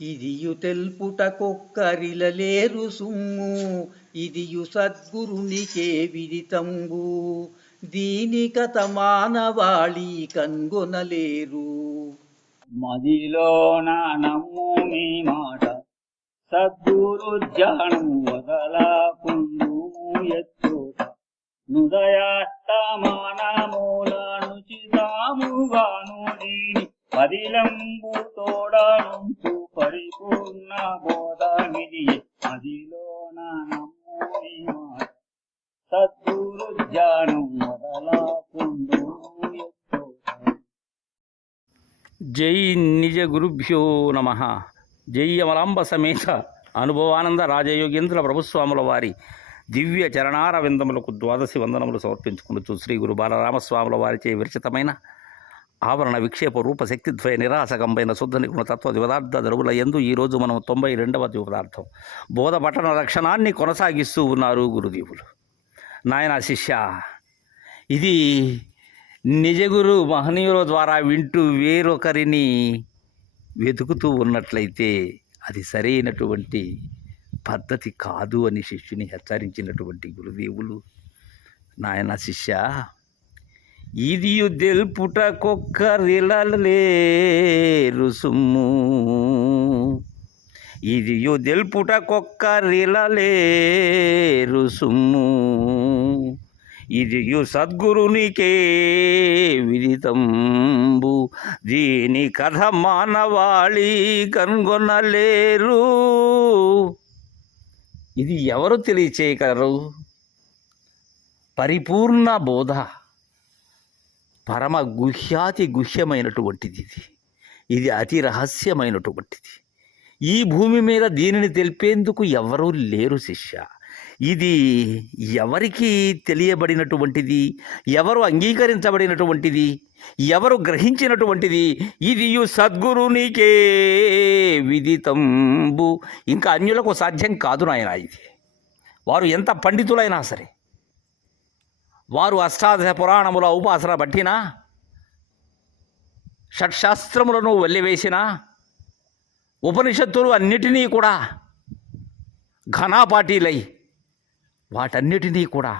ఇదియు తెల్పుటకొక్కరిలలేరు సుమ్ము ఇదియు సద్గురునికే విదితంబు. దీని కథ మానవాళి కనుగొనలేరు మదిలోన నమ్ము మీ మాట సద్గురు జ్ఞానము వదలకుండు ఎత్తుట నుదయాస్తమానమూల నుచితాముగాను దీని పదిలంబు పరిపూర్ణ బోధమిది అదిలోన సద్గురు ధ్యానం మొదలాకుండు జై నిజ గురుభ్యో నమ. జై అమలాంబ సమేత అనుభవానంద రాజయోగేంద్ర ప్రభుస్వాముల వారి దివ్య చరణార విందములకు ద్వాదశి వందనములు సమర్పించుకుంటూ శ్రీ గురు బాలరామస్వాముల వారిచే విరచితమైన ఆవరణ విక్షేప రూప శక్తిద్వయ నిరాసకంపైన శుద్ధ నిగుణ తత్వ పదార్థ దరువుల ఎందు ఈరోజు మనం తొంభై రెండవ పదార్థం బోధ పట్టణ రక్షణాన్ని కొనసాగిస్తూ ఉన్నారు గురుదేవులు. నాయన శిష్య ఇది నిజగురు మహనీయుల ద్వారా వింటూ వేరొకరిని వెతుకుతూ ఉన్నట్లయితే అది సరైనటువంటి పద్ధతి కాదు అని శిష్యుని హెచ్చరించినటువంటి గురుదేవులు. నాయన శిష్య ఇది దెల్పుటకొక్కరిలలేరు సుమ్ము ఇది దెల్పుటకొక్కరిలలేరు సుమ్ము ఇదియు సద్గురునికే విదితంబు. దీని కథ మానవాళి కనుగొనలేరు. ఇది ఎవరు తెలియచేయగలరు? పరిపూర్ణ బోధ. పరమ గుహ్యాతి గుహ్యమైనటువంటిది ఇది. ఇది అతి రహస్యమైనటువంటిది. ఈ భూమి మీద దీనిని తెలిపేందుకు ఎవరూ లేరు శిష్య. ఇది ఎవరికి తెలియబడినటువంటిది? ఎవరు అంగీకరించబడినటువంటిది? ఎవరు గ్రహించినటువంటిది? ఇది సద్గురునికే విదితంబు. ఇంకా అన్యులకు సాధ్యం కాదు నాయన ఇది. వారు ఎంత పండితులైనా సరే. వారు అష్టాదశ పురాణముల ఉపాసన బట్టినా షట్శాస్త్రములను వెళ్ళివేసిన ఉపనిషత్తులు అన్నిటినీ కూడా ఘనాపాటీలై వాటన్నిటినీ కూడా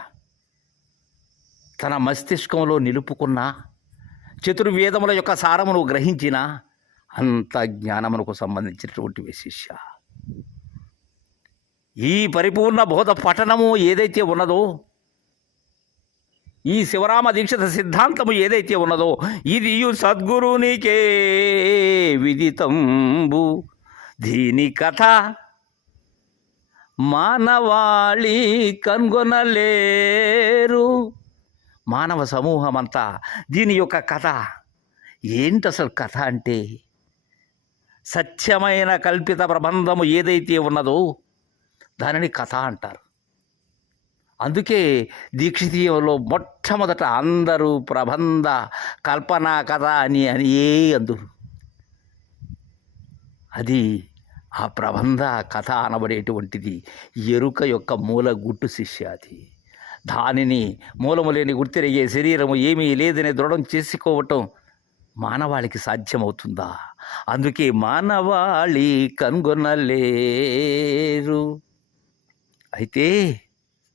తన మస్తిష్కంలో నిలుపుకున్న చతుర్వేదముల యొక్క సారమును గ్రహించిన అంత జ్ఞానమునకు సంబంధించినటువంటి విశిష్య ఈ పరిపూర్ణ బోధ పఠనము ఏదైతే ఉన్నదో ఈ శివరామ దీక్షిత సిద్ధాంతము ఏదైతే ఉన్నదో ఇది సద్గురునికే విదితంబు. దీని కథ మానవాళి కనుగొనలేరు. మానవ సమూహం అంతా దీని యొక్క కథ. ఏంటి అసలు కథ అంటే? సత్యమైన కల్పిత ప్రబంధము ఏదైతే ఉన్నదో దానిని కథ అంటారు. అందుకే దీక్షితీయంలో మొట్టమొదట అందరూ ప్రబంధ కల్పనా కథ అని అని ఏ అందురు అది ఆ ప్రబంధ కథ అనబడేటువంటిది ఎరుక యొక్క మూల గుట్టు శిష్య అది. దానిని మూలము లేని గుర్తిరిగే శరీరము ఏమీ లేదని దృఢం చేసుకోవటం మానవాళికి సాధ్యమవుతుందా? అందుకే మానవాళి కనుగొనలేరు. అయితే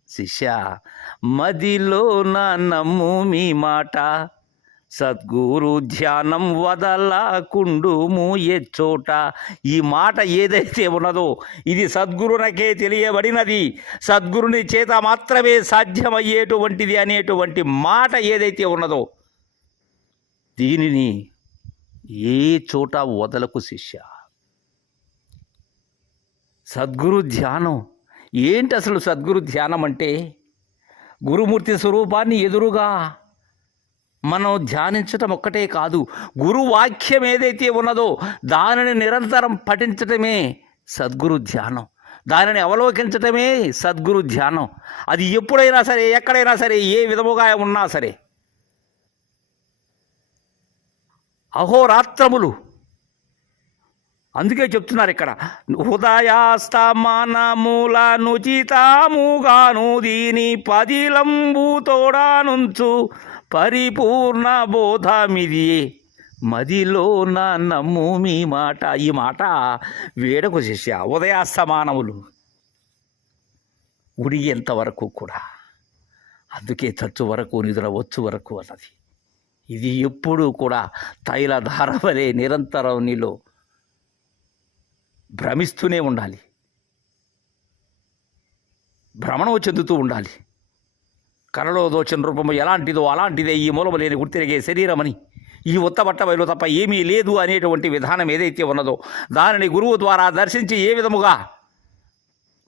శిష్య మదిలో నమ్ము మీ మాట. సద్గురు ధ్యానం వదలకుండుము ఎచ్చోట ఈ మాట ఏదైతే ఉన్నదో ఇది సద్గురునకే తెలియబడినది. సద్గురుని చేత మాత్రమే సాధ్యమయ్యేటువంటిది అనేటువంటి మాట ఏదైతే ఉన్నదో దీనిని ఏ చోట వదలకు శిష్య? సద్గురు ధ్యానం ఏంటి అసలు సద్గురు ధ్యానం అంటే గురుమూర్తి స్వరూపాన్ని ఎదురుగా మనం ధ్యానించటం ఒక్కటే కాదు గురు వాక్యం ఏదైతే ఉన్నదో దానిని నిరంతరం పఠించటమే సద్గురు ధ్యానం. దానిని అవలోకించటమే సద్గురు ధ్యానం. అది ఎప్పుడైనా సరే ఎక్కడైనా సరే ఏ విధముగా ఉన్నా సరే అహోరాత్రములు అందుకే చెప్తున్నారు ఇక్కడ హృదయాస్తమానమూల నుచితాముగాను దీని పదిలంబుతోడానుంచు పరిపూర్ణ బోధమిది. మదిలో నా నమ్ము మీ మాట. ఈ మాట వేడకు శిష్య ఉదయాస్తమానములు ఉడిగేంత వరకు కూడా. అందుకే చచ్చు వరకు నిద్ర వచ్చు వరకు అన్నది. ఇది ఎప్పుడూ కూడా తైలధార వలె నిరంతరం నీలో భ్రమిస్తూనే ఉండాలి. భ్రమణం చెందుతూ ఉండాలి. కలలో దోచిన రూపము ఎలాంటిదో అలాంటిదే ఈ మూలము లేని గుర్తిరిగే శరీరమని. ఈ ఉత్తబట్ట బయలు తప్ప ఏమీ లేదు అనేటువంటి విధానం ఏదైతే ఉన్నదో దానిని గురువు ద్వారా దర్శించి ఏ విధముగా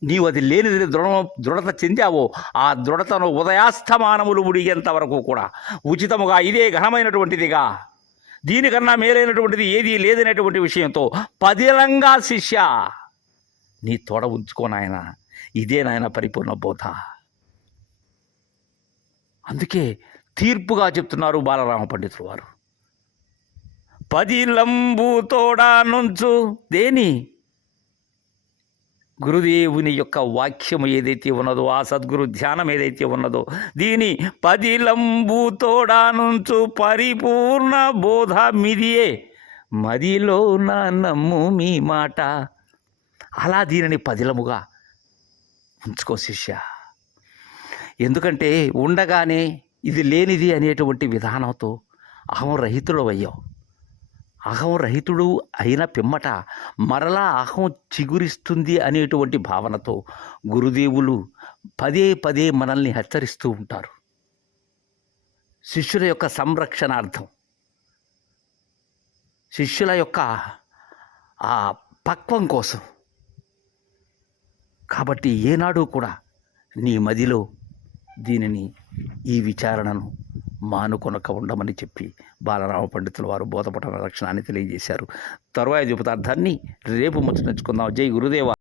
నీవు అది లేనిది దృఢ దృఢత చెందావో ఆ దృఢతను ఉదయాస్తమానములు ముడిగేంత వరకు కూడా ఉచితముగా ఇదే ఘనమైనటువంటిదిగా దీనికన్నా మేలైనటువంటిది ఏదీ లేదనేటువంటి విషయంతో పదిలంగా శిష్య నీ తోడ ఉంచుకో నాయన ఇదే నాయన పరిపూర్ణ బోధ. అందుకే తీర్పుగా చెప్తున్నారు బాలరామ పండితులు వారు. పది లంబు తోడా నుంచు దేని? గురుదేవుని యొక్క వాక్యము ఏదైతే ఉన్నదో ఆ సద్గురు ధ్యానం ఏదైతే ఉన్నదో దీని పదిలంబు నుంచు పరిపూర్ణ బోధ మిదియే. మదిలో నా నమ్ము మీ మాట. అలా దీనిని పదిలముగా ఉంచుకో శిష్య. ఎందుకంటే ఉండగానే ఇది లేనిది అనేటువంటి విధానంతో అహం రహితుడు అయ్యావు అహం రహితుడు అయిన పిమ్మట మరలా అహం చిగురిస్తుంది అనేటువంటి భావనతో గురుదేవులు పదే పదే మనల్ని హెచ్చరిస్తూ ఉంటారు. శిష్యుల యొక్క సంరక్షణార్థం. శిష్యుల యొక్క ఆ పక్వం కోసం. కాబట్టి ఏనాడు కూడా నీ మదిలో దీనిని ఈ విచారణను మానుకొనక ఉండమని చెప్పి బాలరామ పండితుల వారు బోధపఠన లక్షణాన్ని తెలియజేశారు. తరువాయి చెబుతార్థాన్ని రేపు ముచ్చటించుకుందాం జై గురుదేవ.